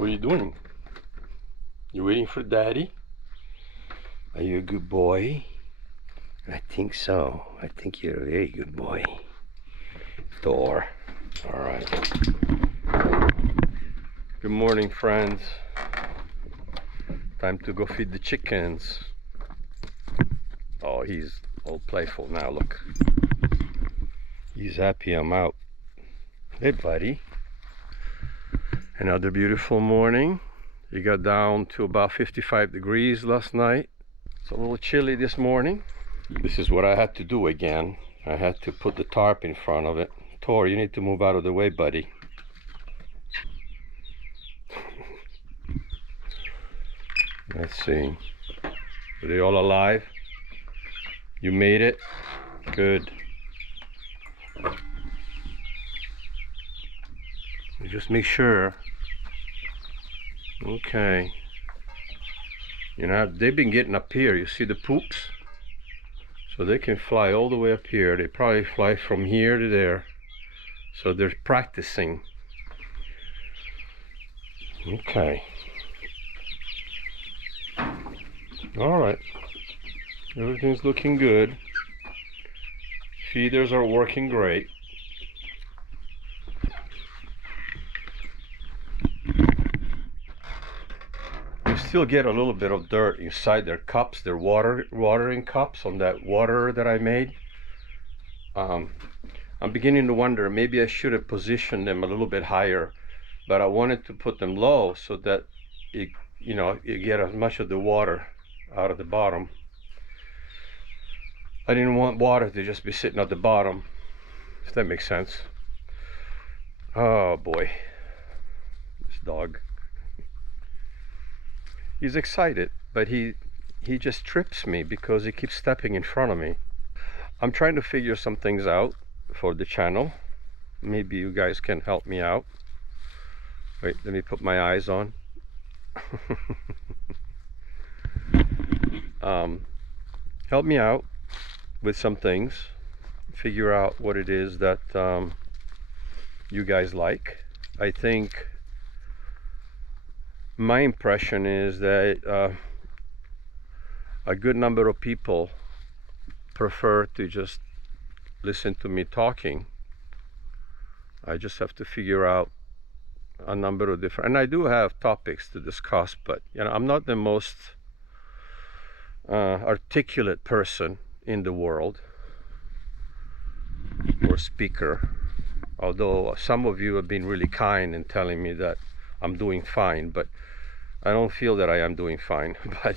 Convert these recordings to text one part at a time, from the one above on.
What are you doing? You waiting for Daddy? Are you a good boy? I think so. I think you're a very good boy. Thor. Alright. Good morning, friends. Time to go feed the chickens. Oh, he's all playful now, look. He's happy I'm out. Hey, buddy. Another beautiful morning. It got down to about 55 degrees last night. It's a little chilly this morning. This is what I had to do again. I had to put the tarp in front of it. Thor, you need to move out of the way, buddy. Let's see. Are they all alive? You made it? Good. Just make sure. Okay. You know, they've been getting up here. You see the poops? So they can fly all the way up here. They probably fly from here to there. So they're practicing. Okay. Alright. Everything's looking good. Feeders are working great. You still get a little bit of dirt inside their cups, their watering cups on that water that I made. I'm beginning to wonder, maybe I should have positioned them a little bit higher, but I wanted to put them low so that you get as much of the water out of the bottom. I didn't want water to just be sitting at the bottom, if that makes sense. Oh boy, this dog. He's excited, but he just trips me because he keeps stepping in front of me. I'm trying to figure some things out for the channel. Maybe you guys can help me out. Wait, let me put my eyes on. Help me out with some things. Figure out what it is that you guys like. I think my impression is that a good number of people prefer to just listen to me talking. I just have to figure out a number of different, and I do have topics to discuss, but I'm not the most articulate person in the world or speaker, although some of you have been really kind in telling me that I'm doing fine, but I don't feel that I am doing fine. But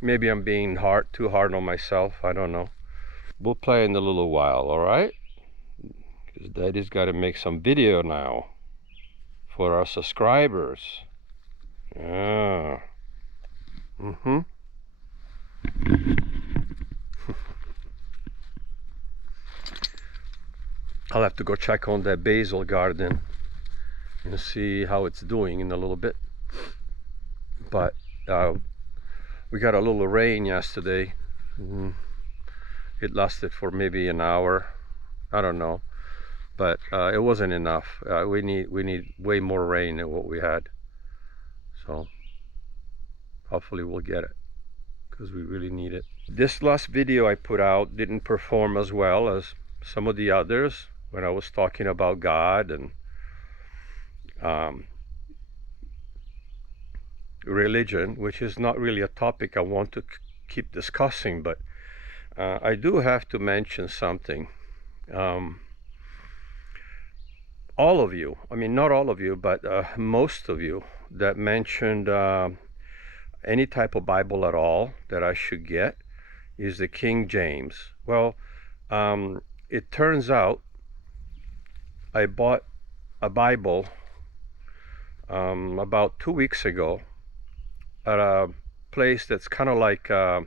maybe I'm being too hard on myself. I don't know. We'll play in a little while, all right? Because Daddy's got to make some video now for our subscribers. Yeah. I'll have to go check on that basil garden and see how it's doing in a little bit. But we got a little rain yesterday. It lasted for maybe an hour. I don't know, but it wasn't enough. We need way more rain than what we had. So hopefully we'll get it, because we really need it. This last video I put out didn't perform as well as some of the others when I was talking about God and religion, which is not really a topic I want to keep discussing, but I do have to mention something. All of you, I mean not all of you, but most of you that mentioned any type of Bible at all that I should get is the King James. Well, it turns out I bought a Bible about 2 weeks ago at a place that's kind of like a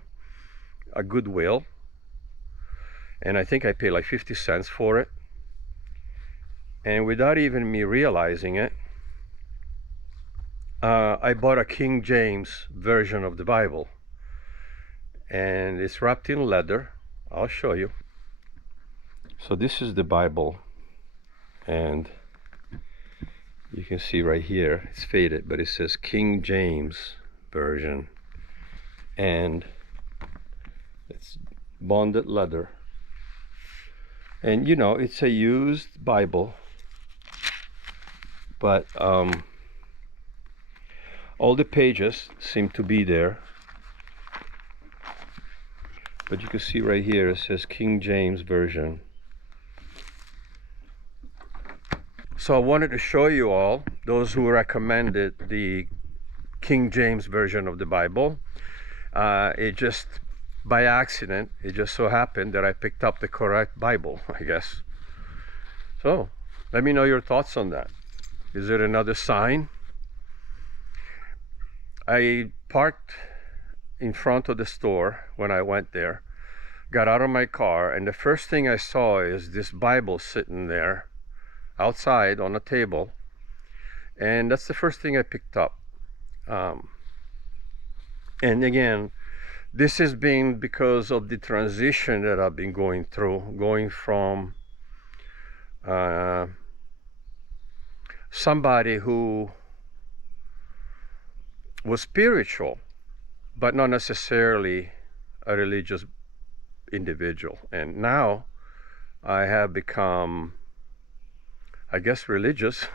Goodwill, and I think I paid like 50 cents for it, and without even me realizing it, I bought a King James version of the Bible, and it's wrapped in leather. I'll show you. So this is the Bible, and You can see right here, it's faded, but it says King James Version, and it's bonded leather. And you know, it's a used Bible, but all the pages seem to be there. But you can see right here, it says King James Version. So I wanted to show you all, those who recommended the King James Version of the Bible. It just, by accident, it just so happened that I picked up the correct Bible, I guess. So, let me know your thoughts on that. Is it another sign? I parked in front of the store when I went there, got out of my car, and the first thing I saw is this Bible sitting there outside on a table, and that's the first thing I picked up. And again, this has been because of the transition that I've been going through, going from somebody who was spiritual but not necessarily a religious individual, and now I have become, I guess, religious.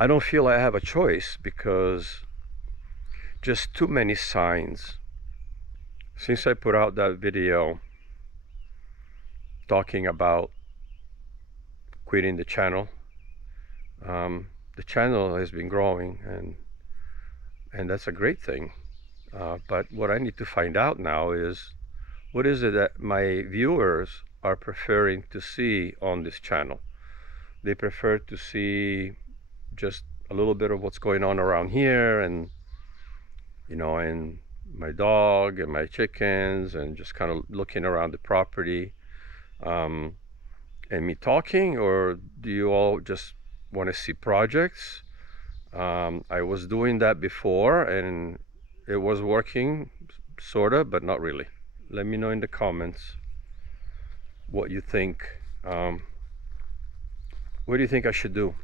I don't feel I have a choice because just too many signs. Since I put out that video talking about quitting the channel has been growing, and that's a great thing. But what I need to find out now is, what is it that my viewers are preferring to see on this channel? They prefer to see just a little bit of what's going on around here, and you know, and my dog and my chickens, and just kind of looking around the property, and me talking, or do you all just want to see projects? I was doing that before and it was working, sorta, but not really. Let me know in the comments what you think. What do you think I should do?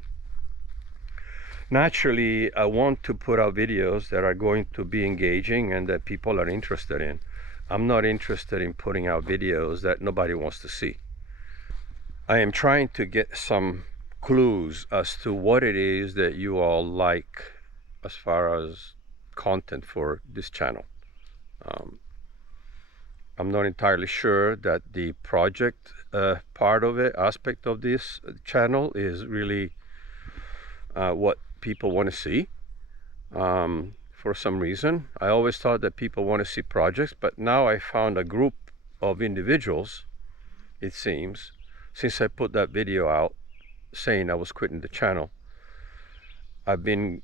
Naturally, I want to put out videos that are going to be engaging and that people are interested in. I'm not interested in putting out videos that nobody wants to see. I am trying to get some clues as to what it is that you all like as far as content for this channel. I'm not entirely sure that the project part of it, aspect of this channel, is really what people want to see. For some reason, I always thought that people want to see projects, but now I found a group of individuals, it seems, since I put that video out saying I was quitting the channel. I've been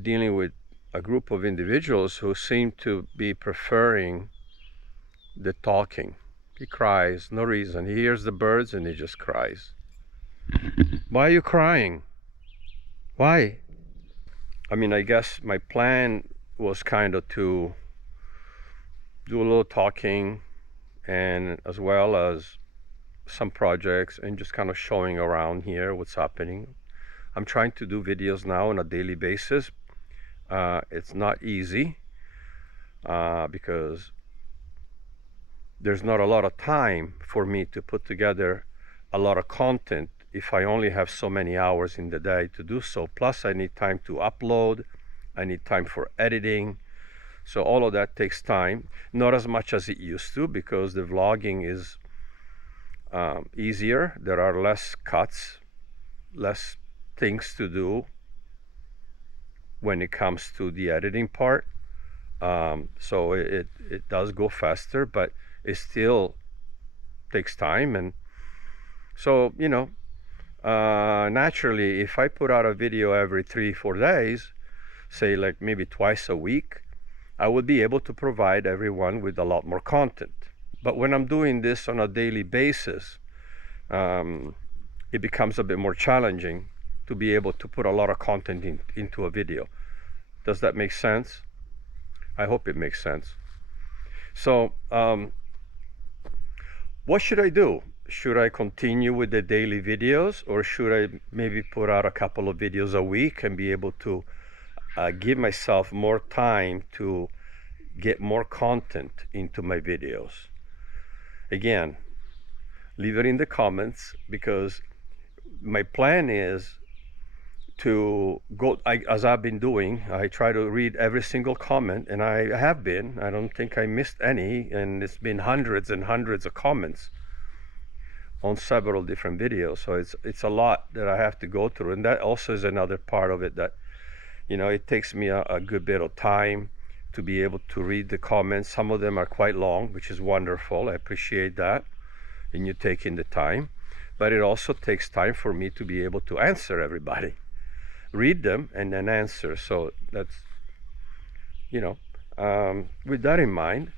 dealing with a group of individuals who seem to be preferring the talking. He cries, no reason. He hears the birds and he just cries. Why are you crying? Why? I mean, I guess my plan was kind of to do a little talking, and as well as some projects, and just kind of showing around here what's happening. I'm trying to do videos now on a daily basis. It's not easy because there's not a lot of time for me to put together a lot of content if I only have so many hours in the day to do so. Plus I need time to upload, I need time for editing, so all of that takes time. Not as much as it used to, because the vlogging is easier. There are less cuts, less things to do when it comes to the editing part. So it does go faster, but it still takes time. And so, you know, naturally, if I put out a video every 3-4 days, say like maybe twice a week, I would be able to provide everyone with a lot more content. But when I'm doing this on a daily basis, it becomes a bit more challenging to be able to put a lot of content into a video. Does that make sense? I hope it makes sense. So what should I do? should I continue with the daily videos, or should I maybe put out a couple of videos a week and be able to give myself more time to get more content into my videos? Again, leave it in the comments, because my plan is to go, as I've been doing, I try to read every single comment, and I have been. I don't think I missed any, and it's been hundreds and hundreds of comments on several different videos. So it's a lot that I have to go through, and that also is another part of it, that it takes me a good bit of time to be able to read the comments. Some of them are quite long, which is wonderful. I appreciate that, and you taking the time. But it also takes time for me to be able to answer everybody, read them, and then answer. So that's, with that in mind,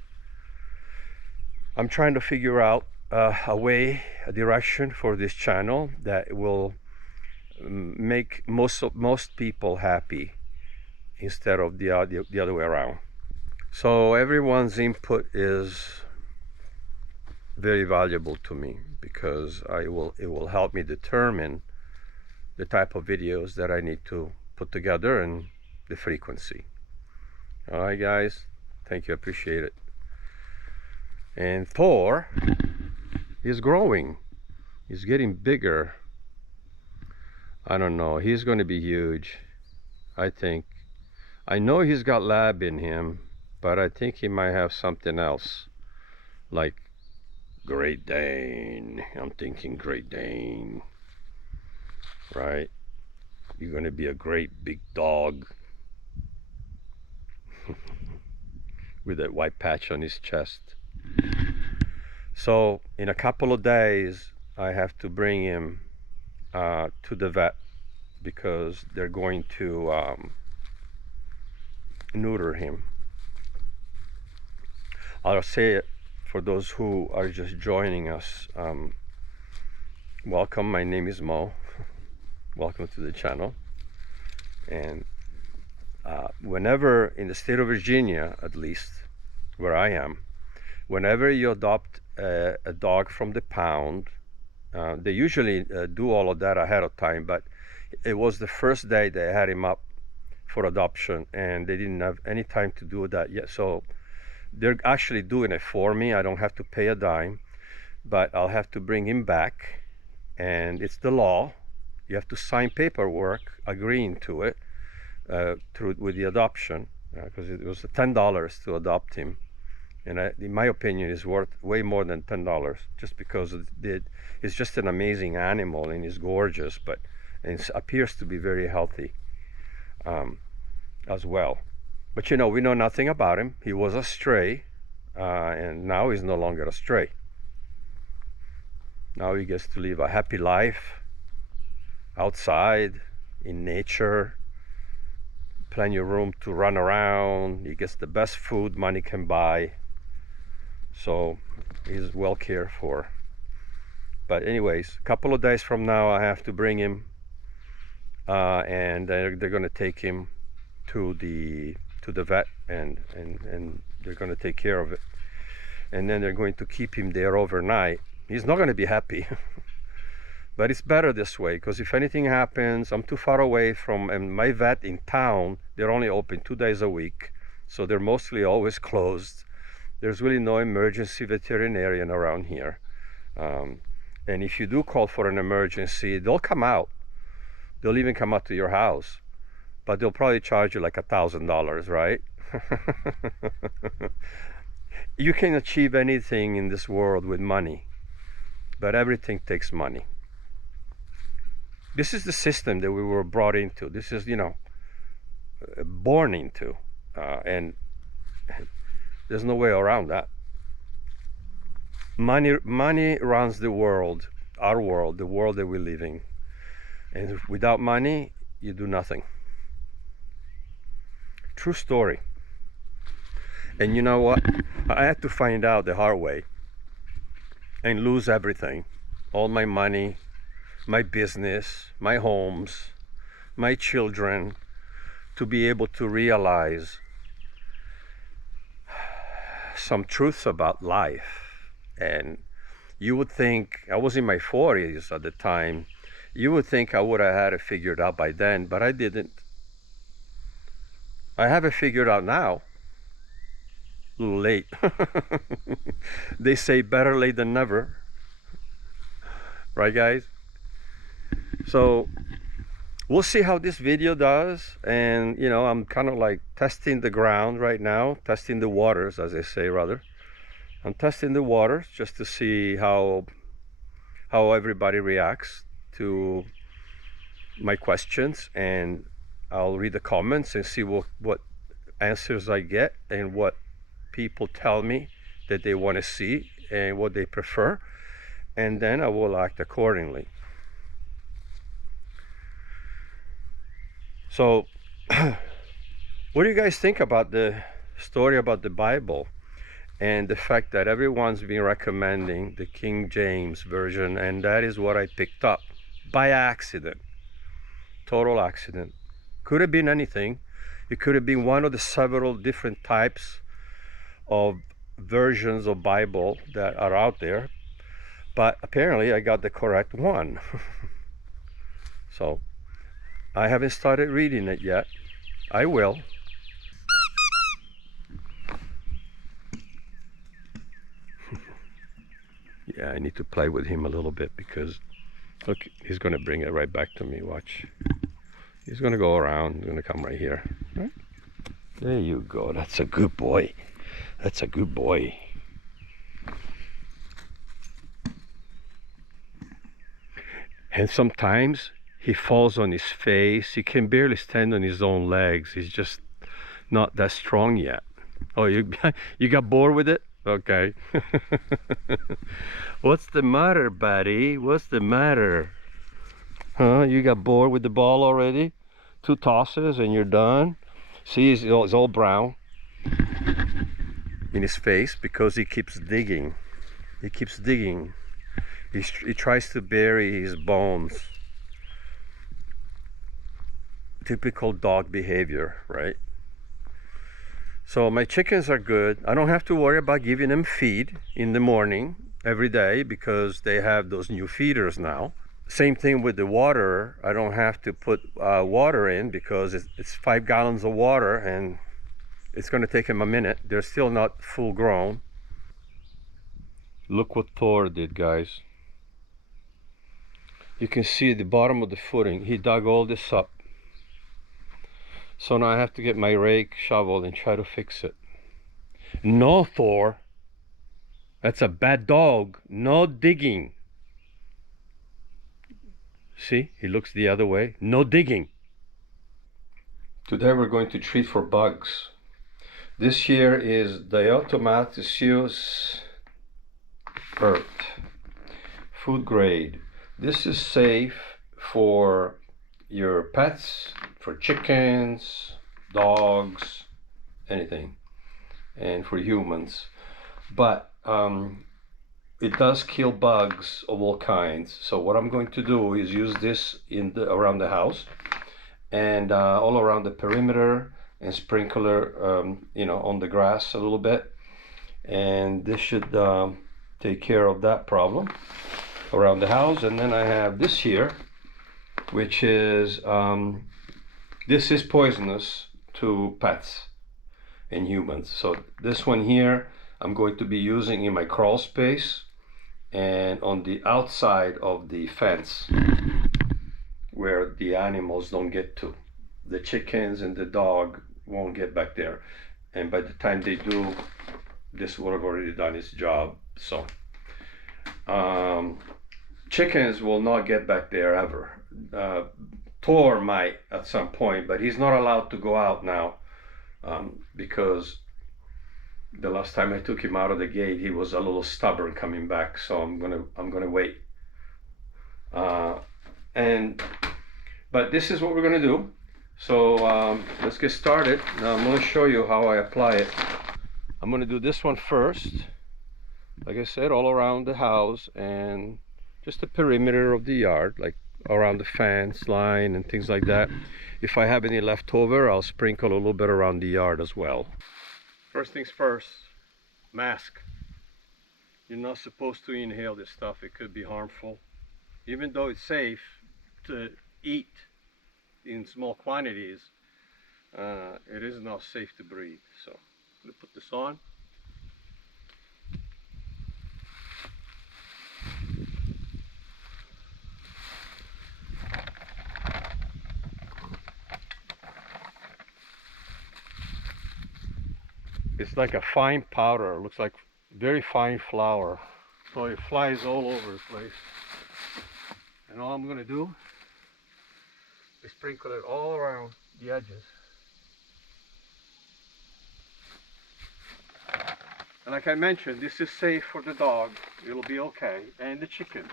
I'm trying to figure out a way, a direction for this channel that will make most people happy instead of the other way around. So everyone's input is very valuable to me, because it will help me determine the type of videos that I need to put together and the frequency. All right, guys, thank you, appreciate it. And Thor is growing, he's getting bigger. I don't know, he's going to be huge, I think. I know he's got lab in him, but I think he might have something else, like Great Dane. I'm thinking Great Dane, right? You're going to be a great big dog with that white patch on his chest. So in a couple of days I have to bring him to the vet, because they're going to neuter him. I'll say it for those who are just joining us. Welcome, my name is Mo. Welcome to the channel. And whenever, in the state of Virginia at least, where I am, whenever you adopt a dog from the pound, they usually do all of that ahead of time, but it was the first day they had him up for adoption, and they didn't have any time to do that yet. So they're actually doing it for me. I don't have to pay a dime, but I'll have to bring him back, and it's the law. You have to sign paperwork agreeing to it with the adoption, because it was $10 to adopt him, and in my opinion is worth way more than $10, just because it's just an amazing animal, and he's gorgeous, but it appears to be very healthy as well. But we know nothing about him. He was a stray, and now he's no longer a stray. Now he gets to live a happy life outside in nature, plenty of room to run around. He gets the best food money can buy, so he's well cared for. But anyways, a couple of days from now I have to bring him, and they're going to take him to the vet, and they're going to take care of it, and then they're going to keep him there overnight. He's not going to be happy but it's better this way, because if anything happens, I'm too far away from, and my vet in town, they're only open 2 days a week, so they're mostly always closed. There's really no emergency veterinarian around here, and if you do call for an emergency, they'll come out. They'll even come out to your house, but they'll probably charge you like $1,000, right? You can achieve anything in this world with money, but everything takes money. This is the system that we were brought into. This is, born into, and there's no way around that. Money runs the world, our world, the world that we're living. And without money, you do nothing. True story. And you know what? I had to find out the hard way and lose everything. All my money, my business, my homes, my children, to be able to realize some truths about life. And You would think, I was in my 40s at the time, you would think I would have had it figured out by then, but I didn't. I have it figured out now. A little late. They say better late than never. Right, guys? So we'll see how this video does. And, you know, I'm kind of like testing the ground right now, testing the waters, as they say, rather. I'm testing the waters just to see how everybody reacts to my questions, and I'll read the comments and see what answers I get and what people tell me that they want to see and what they prefer, and then I will act accordingly. So what do you guys think about the story about the Bible and the fact that everyone's been recommending the King James version, and that is what I picked up by accident? Total accident. Could have been anything. It could have been one of the several different types of versions of Bible that are out there, but apparently I got the correct one. So I haven't started reading it yet. I will. Yeah, I need to play with him a little bit because look, he's going to bring it right back to me. Watch. He's going to go around. He's going to come right here. Right? There you go. That's a good boy. That's a good boy. And sometimes he falls on his face. He can barely stand on his own legs. He's just not that strong yet. Oh, you got bored with it? Okay. What's the matter, buddy? What's the matter? Huh? You got bored with the ball already? 2 tosses and you're done? See, it's all brown in his face because he keeps digging. He keeps digging. He tries to bury his bones. Typical dog behavior, right? So my chickens are good. I don't have to worry about giving them feed in the morning every day because they have those new feeders now. Same thing with the water. I don't have to put water in because it's 5 gallons of water and it's going to take them a minute. They're still not full grown. Look what Thor did, guys. You can see the bottom of the footing. He dug all this up. So now I have to get my rake, shovel, and try to fix it. No, Thor. That's a bad dog. No digging. See, he looks the other way. No digging. Today we're going to treat for bugs. This here is Diatomaceous earth, food grade. This is safe for your pets, for chickens, dogs, anything, and for humans. But it does kill bugs of all kinds. So what I'm going to do is use this around the house and all around the perimeter, and sprinkler, you know, on the grass a little bit, and this should take care of that problem around the house. And then I have this here, which is this is poisonous to pets and humans. So this one here I'm going to be using in my crawl space and on the outside of the fence where the animals don't get to. The chickens and the dog won't get back there, and by the time they do, this would have already done its job. So chickens will not get back there ever. Thor might at some point, but he's not allowed to go out now because the last time I took him out of the gate, he was a little stubborn coming back. So I'm gonna wait. But this is what we're gonna do. So let's get started. Now I'm going to show you how I apply it. I'm going to do this one first, like I said, all around the house and just the perimeter of the yard, like around the fence line and things like that. If I have any left over, I'll sprinkle a little bit around the yard as well. First things first, mask. You're not supposed to inhale this stuff. It could be harmful. Even though it's safe to eat in small quantities, it is not safe to breathe. So I'm going to put this on. It's like a fine powder. It looks like very fine flour. So it flies all over the place. And all I'm going to do is sprinkle it all around the edges. And like I mentioned, this is safe for the dog. It'll be okay. And the chickens.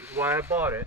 This is why I bought it.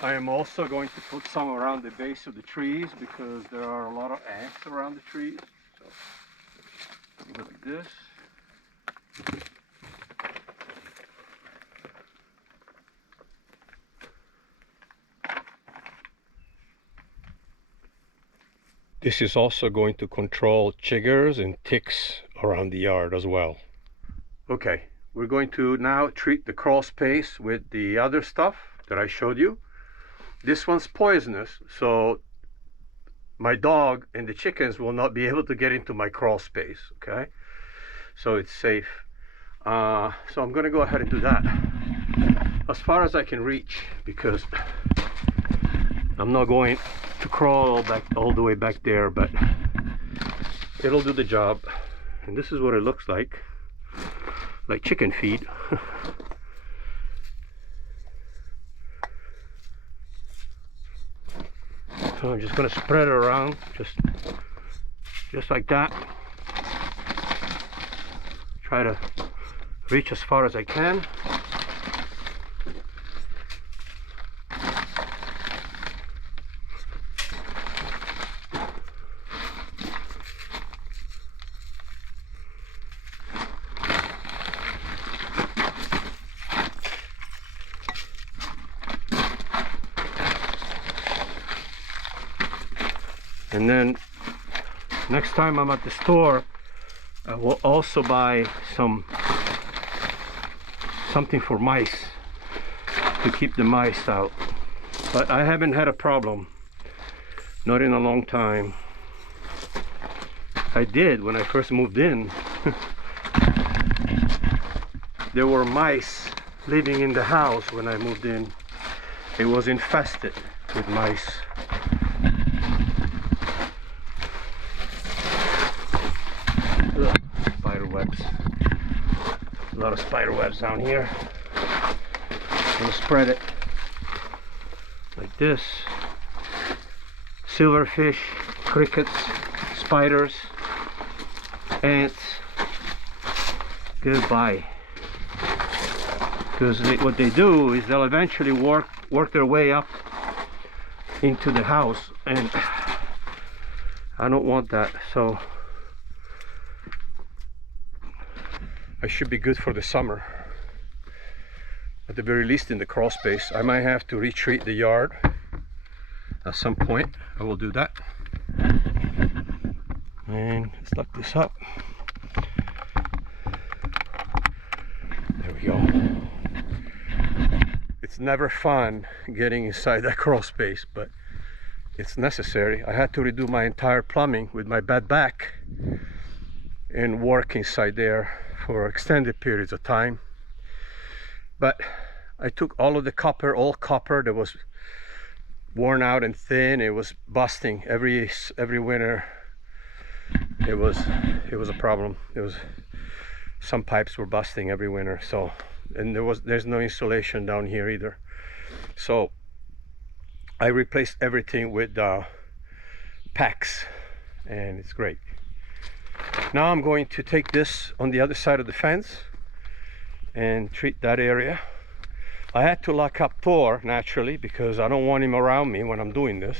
I am also going to put some around the base of the trees because there are a lot of ants around the trees. So look at this. This is also going to control chiggers and ticks around the yard as well. Okay, we're going to now treat the crawl space with the other stuff that I showed you. This one's poisonous, so my dog and the chickens will not be able to get into my crawl space, okay? So it's safe. So I'm gonna go ahead and do that as far as I can reach, because I'm not going to crawl all the way back there, but it'll do the job. And this is what it looks like chicken feed. So I'm just going to spread it around, just like that. Try to reach as far as I can. And then next time I'm at the store, I will also buy something for mice to keep the mice out. But I haven't had a problem, not in a long time. I did when I first moved in. There were mice living in the house when I moved in. It was infested with mice. Spider webs. A lot of spider webs down here. I'm gonna spread it like this. Silverfish, crickets, spiders, ants. Goodbye. Because what they do is they'll eventually work their way up into the house, and I don't want that, so I should be good for the summer. At the very least in the crawl space. I might have to retreat the yard at some point. I will do that. And let's lock this up. There we go. It's never fun getting inside that crawl space, but it's necessary. I had to redo my entire plumbing with my bad back and work inside there for extended periods of time. But I took all of the copper, old copper that was worn out and thin. It was busting every winter. It was a problem. Some pipes were busting every winter. So, and there's no insulation down here either. So I replaced everything with packs, and it's great. Now I'm going to take this on the other side of the fence and treat that area. I had to lock up Thor naturally because I don't want him around me when I'm doing this.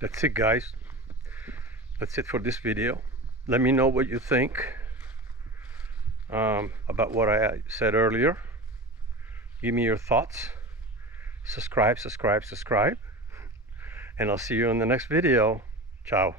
That's it, guys. That's it for this video. Let me know what you think about what I said earlier. Give me your thoughts. Subscribe, and I'll see you in the next video. Ciao.